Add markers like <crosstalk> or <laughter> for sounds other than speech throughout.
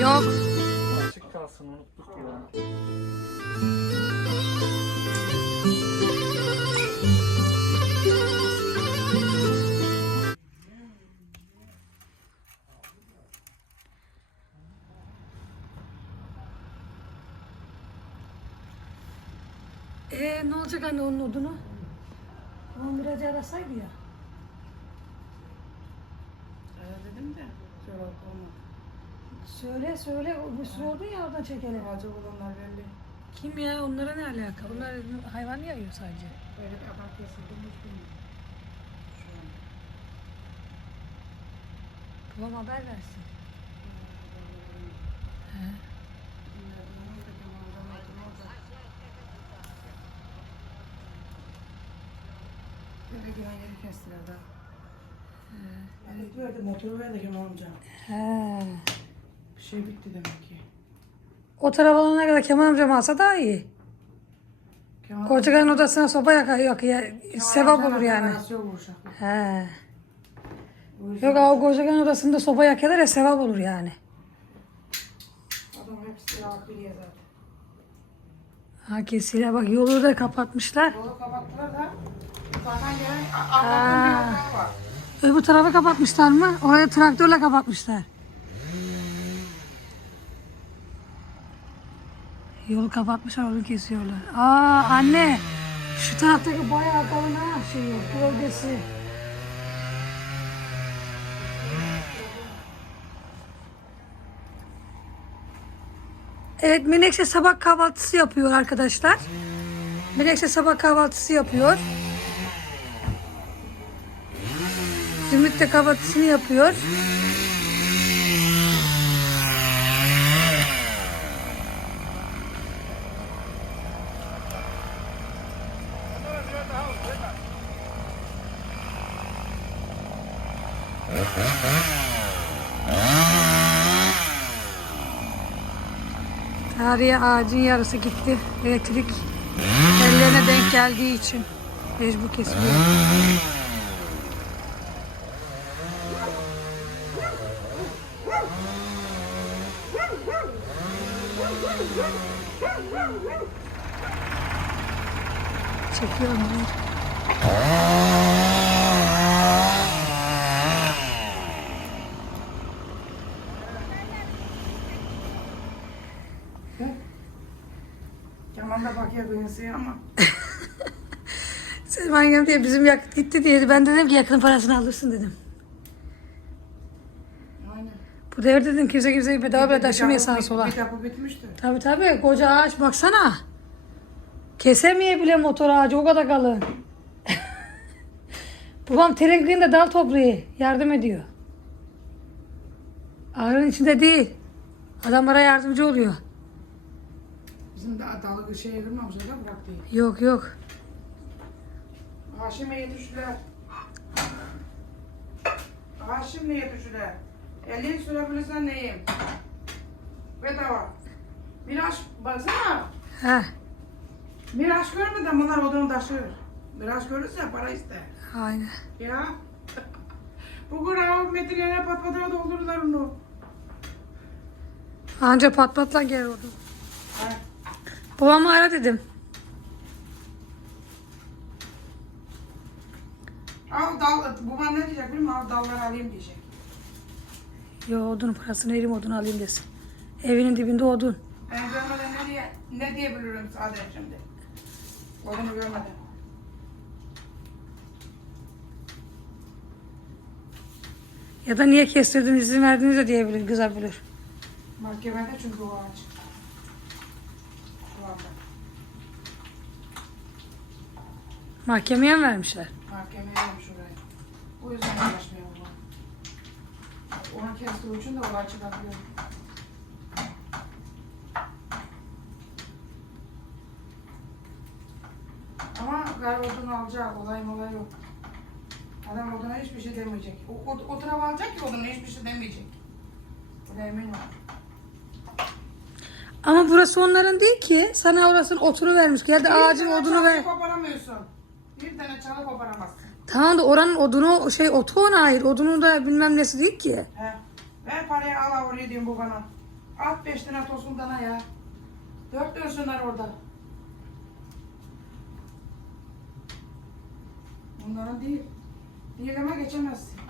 Yok. Açık kalsın unuttuk ya. Ee, ne olacak anne onun odunu? Onun biraz arasaydı ya. Öyle dedim de şöyle olmadı. Söyle söyle. O bir sordu ya oradan çekelim. Alacak olanlar belli. Kim ya? Onlara ne alaka? Onlar hayvan yayıyor sadece. Böyle bir adam kesildi hiç bilmiyorum. Babam haber versin. He. Böyle yeri kestiler daha. Evet, verdi, motoru verdi Kemal amca. He. Şey bitti demek ki. O tarafa alana kadar Kemal amcam alsa daha iyi. Kemal odasına soba yakar yok ya. Sevap olur yani. He. Yok o kocakarın odasında soba yakar ya sevap olur yani. Adam hepsi rahat biliyor zaten. Ha kesiyle bak yolu da kapatmışlar. Yolu kapattılar da yukarıdan gelen a- arkadan bir yollar var. Öbür tarafı kapatmışlar mı? Orayı traktörle kapatmışlar. Yolu kapatmışlar, onu kesiyorlar. Aa anne, şu taraftaki bayağı kalın ha şey, gövdesi. Evet, Menekşe sabah kahvaltısı yapıyor arkadaşlar. Menekşe sabah kahvaltısı yapıyor. Zümrüt de kahvaltısını yapıyor. Tarihe ağacın yarısı gitti. Elektrik ellerine denk geldiği için mecbur kesiliyor. Çekiyorum bakıyor kıyısıya ama <laughs> Selman yengem diye bizim yakıt gitti diye ben de dedim ki yakın parasını alırsın dedim. aynen. Bu devir dedim kimse kimseyi bedava bile taşımıyor sağa sola. Bir kapı bitmişti. Tabi tabi koca ağaç baksana. Kesemeye bile motor ağacı o kadar kalın. <laughs> Babam terin kıyında dal topluyor. Yardım ediyor. Ağrın içinde değil. Adamlara yardımcı oluyor. Bizim de dalı şeye girmemişler de bıraktı. Yok yok. Haşim'e yetiştiler. Haşim'le yetiştiler. Elini sürebilirsen neyim? Bedava. Miraç baksana. He. Miraç görmeden bunlar odunu taşır. Miraç görürse para ister. Aynen. Ya. Bugün av metreye pat patına doldururlar onu. Anca pat patla gel oldu. Ha. Babamı ara dedim. Al dal, baban ne diyecek bilmiyorum, al dalları alayım diyecek. Yo odun parasını elim odun alayım desin. Evinin dibinde odun. Ben görmeden ne diye, ne diyebilirim sadece şimdi. Odunu görmeden. Ya da niye kestirdiniz izin verdiniz de diyebilir, kızabilir. Mahkemede çünkü o ağaç. Şu anda. Mahkemeye mi vermişler? Mahkemeye vermiş orayı. O yüzden uğraşmıyor baba. Onu kestiği için de olay çıkabiliyor. Ama galiba odunu alacak, olay molay yok. Adam oduna hiçbir şey demeyecek. O, o, o tarafa alacak ki oduna hiçbir şey demeyecek. Buna emin ol. Ama burası onların değil ki. Sana orasının otunu vermiş. Geldi ağacın Bir tane odunu ver. koparamıyorsun. Bir tane çalı koparamazsın. Tamam da oranın odunu şey otu ona ait. Odunu da bilmem nesi değil ki. He. Ver parayı al oraya diyeyim bu bana. At beş tane tosun dana ya. Dört dönsünler orada. Bunların değil. Ama geçemezsin.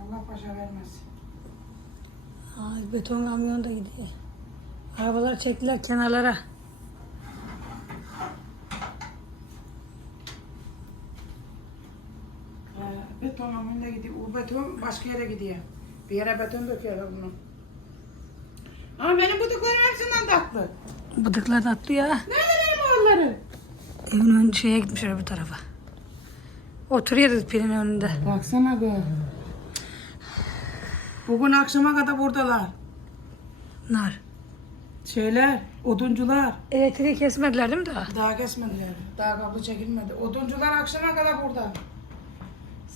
Allah başa vermesin. Ay, beton kamyon da gidiyor. Arabaları çektiler kenarlara. Ee, beton amında gidiyor. O beton başka yere gidiyor. Bir yere beton döküyorlar bunu. Ama benim bulduklarım hepsinden tatlı. Bıdıklar tatlı ya. Nerede benim oğulları? Evin ön şeye gitmişler bu tarafa. Oturuyordu pilin önünde. Baksana be. Bugün akşama kadar buradalar. Nar. Şeyler, oduncular. Elektriği kesmediler değil mi daha? Daha kesmediler. Daha kablo çekilmedi. Oduncular akşama kadar burada.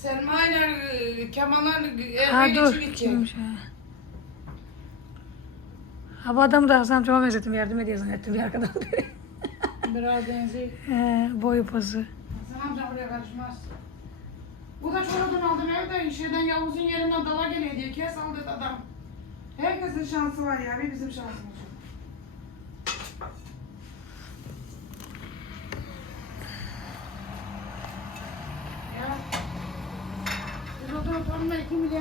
Selma ile e, Kemal'lar Ha dur. geçi gidecek. Kimmiş ha? Ha bu adamı da Hasan Çoğ'a benzettim. Yardım ediyor zannettim bir arkadan. <laughs> Biraz benziyor. He, boyu pozu. Hasan amca buraya karışmaz. Bu da çorabını aldım evde. Şeyden Yavuz'un yerinden dala geliyor diye kes al dedi adam. Herkesin şansı var ya. Bir bizim şansımız yok. 2.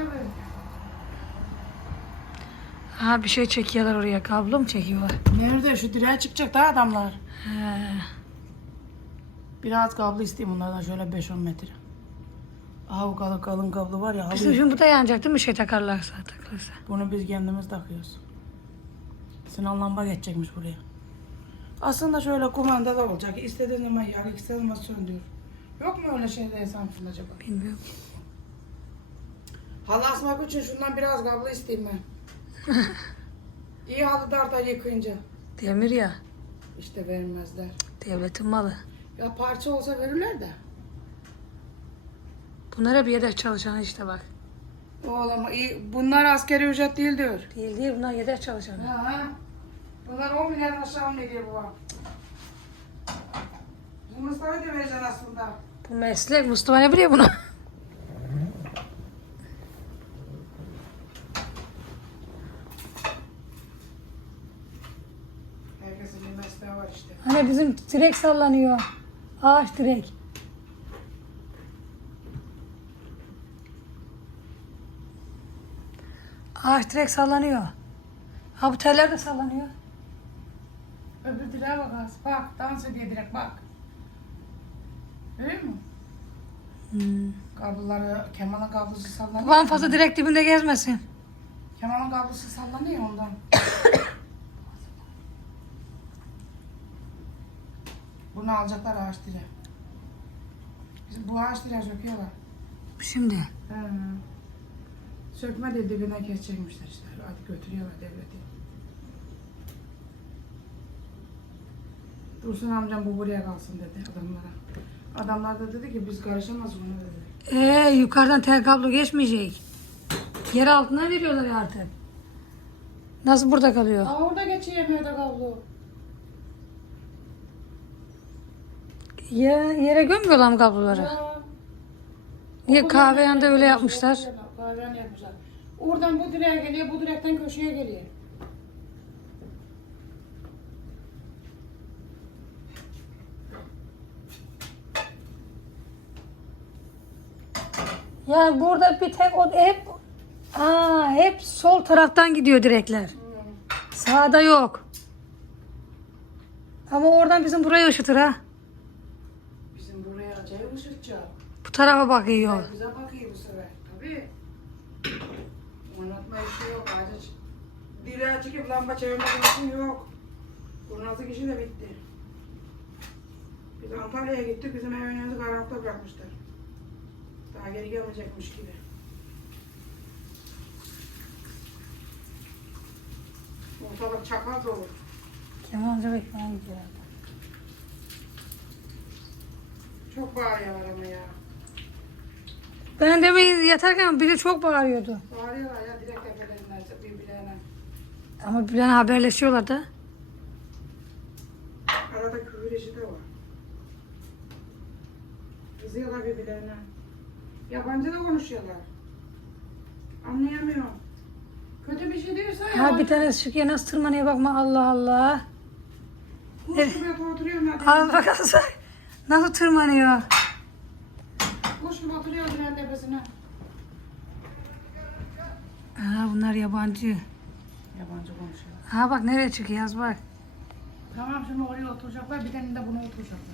Ha bir şey çekiyorlar oraya. Kablo mu çekiyorlar? Nerede? Şu direğe çıkacak da adamlar. He. Biraz kablo isteyeyim onlardan şöyle 5-10 metre. Aha o kalın, kalın kablo var ya. Bizim şimdi bu da yanacak değil mi? Şey takarlarsa takarsa. Bunu biz kendimiz takıyoruz. Sinan lamba geçecekmiş buraya. Aslında şöyle kumanda da olacak. İstediğin zaman yak, istediğin zaman söndür. Yok mu öyle şeyde esamsın acaba? Bilmiyorum. Halı asmak için şundan biraz kablo isteyeyim ben. <laughs> İyi halı darda yıkayınca. Demir ya. İşte vermezler. Devletin malı. Ya parça olsa verirler de. Bunlara bir yedek çalışan işte bak. Oğlum iyi. Bunlar askeri ücret değil diyor. Değil değil bunlar yedek çalışan. Ha. Bunlar 10 milyar aşağı mı diyor bu? Bizim Mustafa'yı da vereceksin aslında. Bu meslek Mustafa ne biliyor bunu? Herkesin bir mesleği var işte. Hani bizim direk sallanıyor. Ağaç direk. Ağaç direk sallanıyor. Ha bu teller de sallanıyor. Öbür direğe bak az. Bak dans ediyor direkt bak. Görüyor musun? Hmm. Kabloları, Kemal'in kablosu sallanıyor. Van fazla direk dibinde gezmesin. Kemal'in kablosu sallanıyor ondan. <coughs> Bunu alacaklar ağaç direğe. Bizim bu ağaç direği söküyorlar. Şimdi. He. Sökme de dibine kesecekmişler işte. Hadi götürüyorlar devleti. Dursun amcam bu buraya kalsın dedi adamlara. Adamlar da dedi ki biz karışamaz buna dedi. Ee, yukarıdan tel kablo geçmeyecek. Yer altına veriyorlar artık. Nasıl burada kalıyor? Aa orada geçiyor evde kablo. Ya, yere gömüyorlar mı kabloları? Ya. Niye kahve yanında öyle yapmışlar? Kahve yanında yapmışlar. Oradan bu direğe geliyor, bu direkten köşeye geliyor. Ya burada bir tek o hep Aa, hep sol taraftan gidiyor direkler. Sağda yok. Ama oradan bizim burayı ışıtır ha. Bizim buraya acayip ışıtacak. Bu tarafa bakıyor. Bize bakıyor bu sefer. Tabii. Oynatma işi yok. Ağaca direğe çıkıp lamba çevirmek için yok. Kurnazlık işi de bitti. Biz Antalya'ya gittik. Bizim ev önümüzü karanlıkta bırakmışlar. Daha geri gelmeyecekmiş gibi. Ortalık çakal dolu. Kemal amca bekleyen gidiyor. Çok bağırıyorlar ama ya. Ben demin yatarken biri çok bağırıyordu. Bağırıyorlar ya direkt tepelerinden birbirlerine. Ama bilen haberleşiyorlar da. Arada küfür işi de var. Kızıyorlar birbirlerine. Yabancı da konuşuyorlar. Anlayamıyorum. Kötü bir şey değilse ya. Ha bir tane Şükrü'ye nasıl tırmanıyor bakma Allah Allah. Kuş gibi oturuyor zaten. Al bakalım. Nasıl tırmanıyor? Kuş gibi oturuyor tepesine. Ha bunlar yabancı. Yabancı konuşuyor. Ha bak nereye çıkıyor yaz bak. Tamam şimdi oraya oturacaklar bir tane de buna oturacaklar.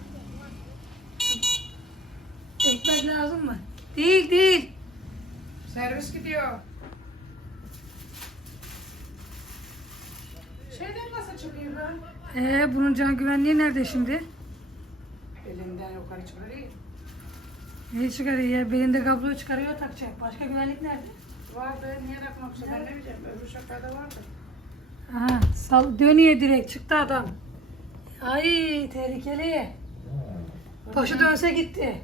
Ekmek lazım mı? Değil değil. Servis gidiyor. Şeyden nasıl çıkıyor ben? Ee bunun can güvenliği nerede şimdi? Elinden yukarı çıkarıyor. Ne çıkarıyor ya? Belinde kabloyu çıkarıyor takacak. Başka güvenlik nerede? Vardı niye takmamışlar ben ne bileyim öbür şakada vardı. Aha sal dönüyor direkt çıktı adam. Ay tehlikeli. Başı dönse gitti.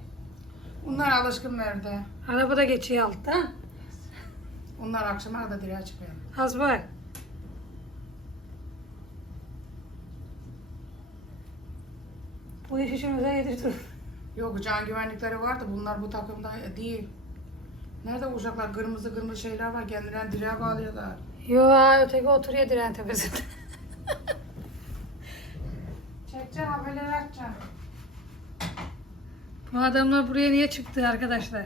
Bunlar alışkın nerede? Araba da geçiyor alttan. Onlar akşama kadar direğe çıkıyor. Az bak. Bu iş için özel yedirtir. Yok can güvenlikleri vardı bunlar bu takımda değil. Nerede uşaklar kırmızı kırmızı şeyler var kendilerine direğe bağlıyorlar. Yo öteki oturuyor diren tepesinde. <laughs> Çekeceksin haberleri açacaksın. Bu adamlar buraya niye çıktı arkadaşlar?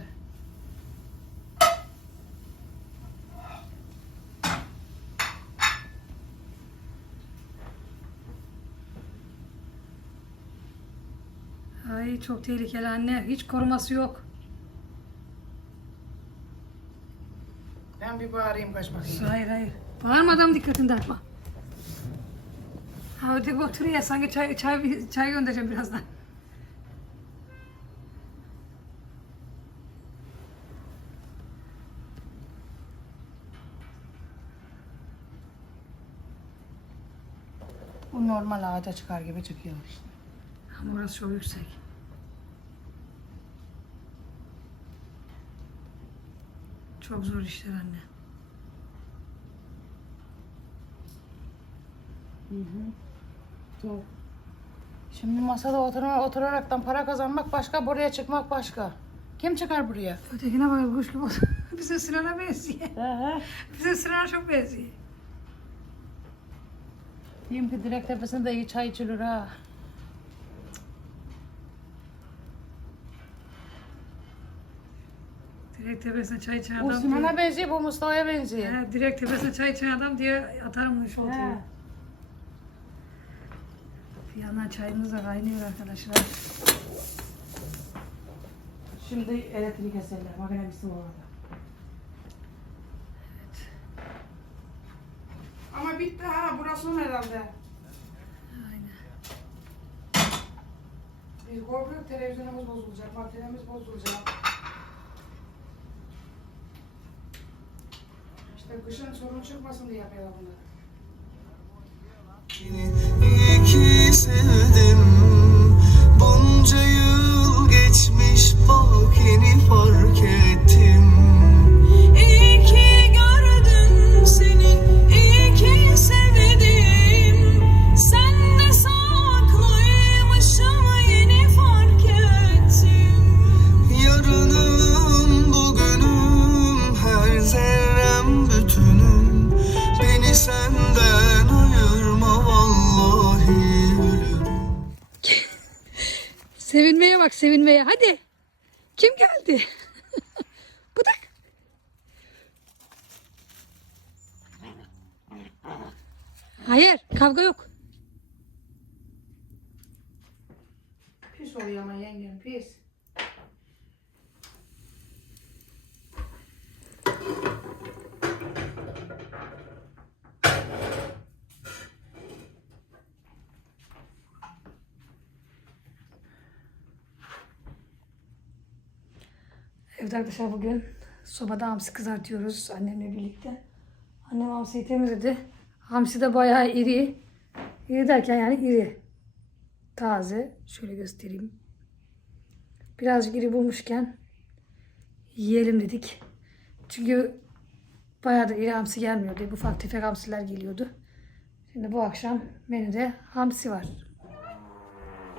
Ay çok tehlikeli anne. Hiç koruması yok. Ben bir bağırayım kaç bakayım. Hayır hayır. Bağırma adam dikkatini dağıtma. Ha öteki oturuyor ya sanki çay, çay, çay göndereceğim birazdan. Bu normal ağaca çıkar gibi çıkıyor işte. Ama orası çok yüksek. Çok zor işler anne. Çok. Şimdi masada oturma, oturaraktan para kazanmak başka, buraya çıkmak başka. Kim çıkar buraya? Ötekine bak kuş gibi. <laughs> Bizim Sinan'a benziyor. Bizim Sinan'a çok benziyor. Diyeyim ki direkt tepesinde iyi çay içilir ha. Direkt tepesine çay içen O adam diye. benziyor, bu Mustafa'ya benziyor. He, direkt tepesine çay içen adam diye atarmış oldu. He. Bir yandan çayımız da kaynıyor arkadaşlar. Şimdi elektrik keserler, makine bitsin orada. Ama bitti ha, burası son herhalde. Aynen. Biz korkuyoruz televizyonumuz bozulacak, makinemiz bozulacak. İşte kışın sorun çıkmasın diye yapıyorlar bunları. İyi sevdim Bunca yıl geçmiş bak yeni fark Bak sevinmeye. Hadi. Kim geldi? <laughs> Bıdık. Hayır kavga yok. Pis oluyor ama yengem, pis. Evet arkadaşlar bugün sobada hamsi kızartıyoruz annemle birlikte. Annem hamsiyi temizledi. Hamsi de bayağı iri. İri derken yani iri. Taze. Şöyle göstereyim. Birazcık iri bulmuşken yiyelim dedik. Çünkü bayağı da iri hamsi gelmiyordu. Ufak tefek hamsiler geliyordu. Şimdi bu akşam menüde hamsi var.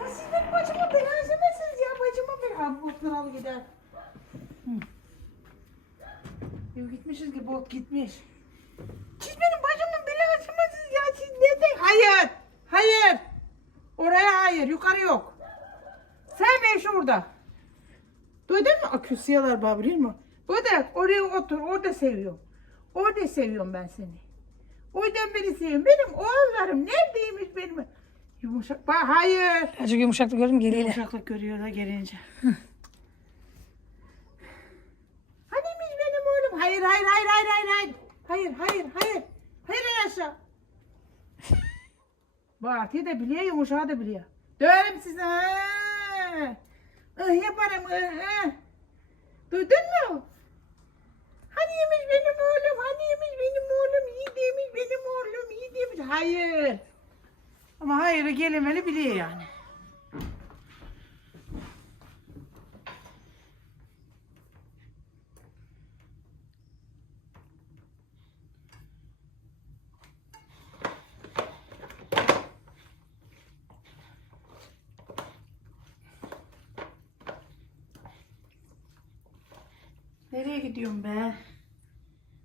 Ya siz benim bacıma benzemezsiniz ya. Bacıma bir abi botlar al gider. Biz gitmişiz ki bot gitmiş. Siz benim başımın belasısınız ya. Siz nereden? Hayır. Hayır. Oraya hayır. Yukarı yok. Sen ben şurada. Duydun mu? Aküsiyalar biliyor musun? Burada oraya otur. Orada seviyorum. Orada seviyorum ben seni. Oradan beri seviyorum. Benim oğullarım neredeymiş benim? Yumuşak. Bak hayır. Azıcık yumuşaklık gördüm geliyle. Yumuşaklık görüyor da gelince. Hanimiş benim oğlum? Hayır hayır hayır hayır hayır hayır. Hayır hayır hayır. Hayır en aşağı. Bahtı da biliyor yumuşağı da biliyor. Döverim sizi. Ha. Ih yaparım. İh. Duydun mu? Hanimiş benim oğlum? Hanimiş benim oğlum? İyi demiş benim oğlum? iyi demiş. Hayır. Ama hayırı gelemeli biliyor yani. Nereye gidiyorsun be?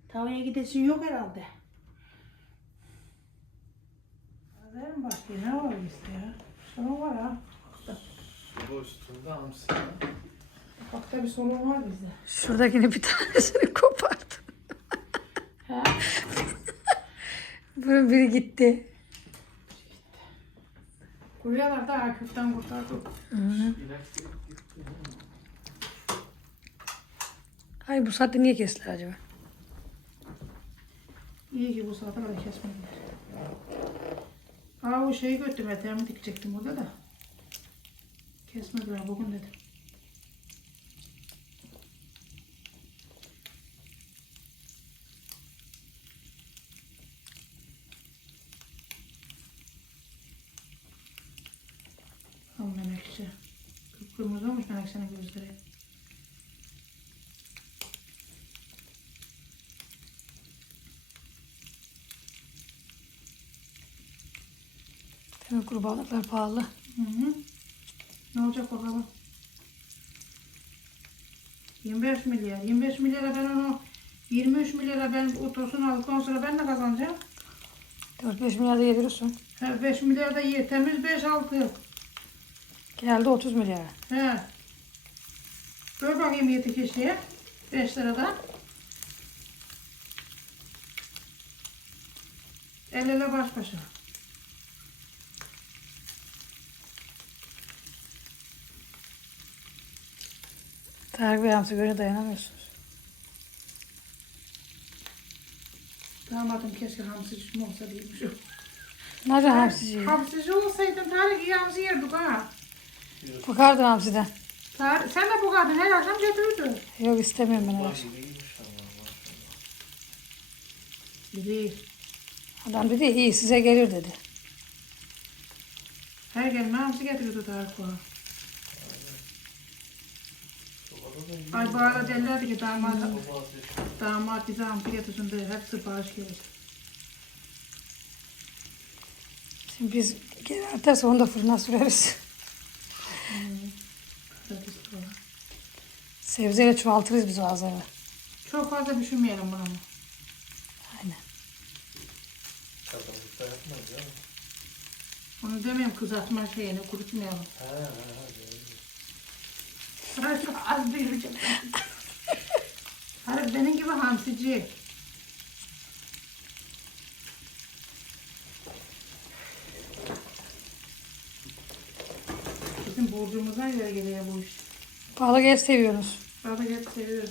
Tavaya gidesin yok herhalde. Verin bakayım ne var bizde ya? Sorun var ha. Bu üstünde hamsi. Bakta bir sorun var bizde. Şuradakini bir tanesini <laughs> kopardım. He? Bunun biri gitti. Kuruyalar da Akif'ten kurtardık. İnek Ay bu saatte niye kestiler acaba? İyi ki bu saate kadar kesmediler. Aa o şeyi götürdüm eteğimi dikecektim orada da. Kesmediler bugün dedim. Al Menekşe. Kıpkırmızı olmuş Menekşe'nin gözleri. Demek kurbanlıklar pahalı. Hı hı. Ne olacak bakalım. 25 milyar. 25 milyara ben onu 23 milyara ben otosunu aldıktan sonra ben de kazanacağım. 4-5 milyar da yedirirsin. He, 5 milyar da yer. Temiz 5-6. Geldi 30 milyara. He. Dur bakayım yedi kişiye. 5 liradan. El ele baş başa. Tarık Bey hamsi görünce dayanamıyorsunuz. Damadım keşke hamsici olsa değilmiş. Nerede hamsici? Hamsici olsaydın Tarık iyi hamsi yerdik ha. Bakardın hamsiden. Tarık, sen de bu kadın her akşam getirirdin. Yok istemiyorum ben maşallah. Değil. Adam dedi iyi size gelir dedi. Her gelme hamsi getiriyordu Tarık bana. Ay bana derlerdi ki damat, damat bize hamsi getirsin diye hep sipariş gelirdi. Şimdi biz geri artarsa onu da fırına süreriz. Sebzeyle çoğaltırız biz o azarı. Çok fazla düşünmeyelim bunu. ama. Aynen. Kazanlıkta yapmaz ya. Onu demeyeyim kızartma şeyini kurutmayalım. He he he. Ay çok az büyüyeceğim. Hayır benim gibi hamsici. Bizim borcumuzdan göre geliyor bu iş. Balık ev seviyorsunuz. Baba hep seviyoruz.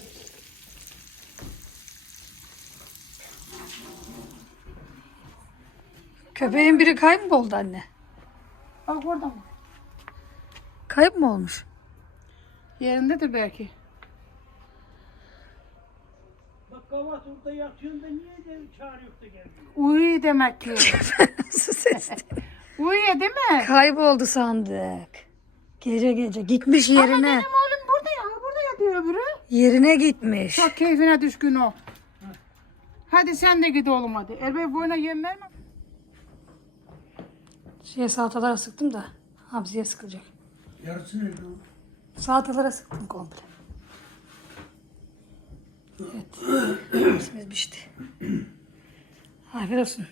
Köpeğin biri kayıp mı oldu anne? Bak orada mı? Kayıp mı olmuş? Yerindedir belki. Bak kavat orada yatıyorsun da niye de çağırıyor da gelmiyor? Uyuyor demek ki. <laughs> Nasıl ses? Uyuyor değil mi? Kayboldu sandık. Gece gece gitmiş yerine. Ama benim oğlum burada ya. Burada yatıyor öbürü. Yerine gitmiş. Çok keyfine düşkün o. Hadi sen de git oğlum hadi. Elbey boyuna yem verme. Şeye salatalara sıktım da hamsiye sıkılacak. Yarısı nerede o? Salatalara sıktım komple. Evet. <clears throat> Hamsimiz pişti. Afiyet olsun.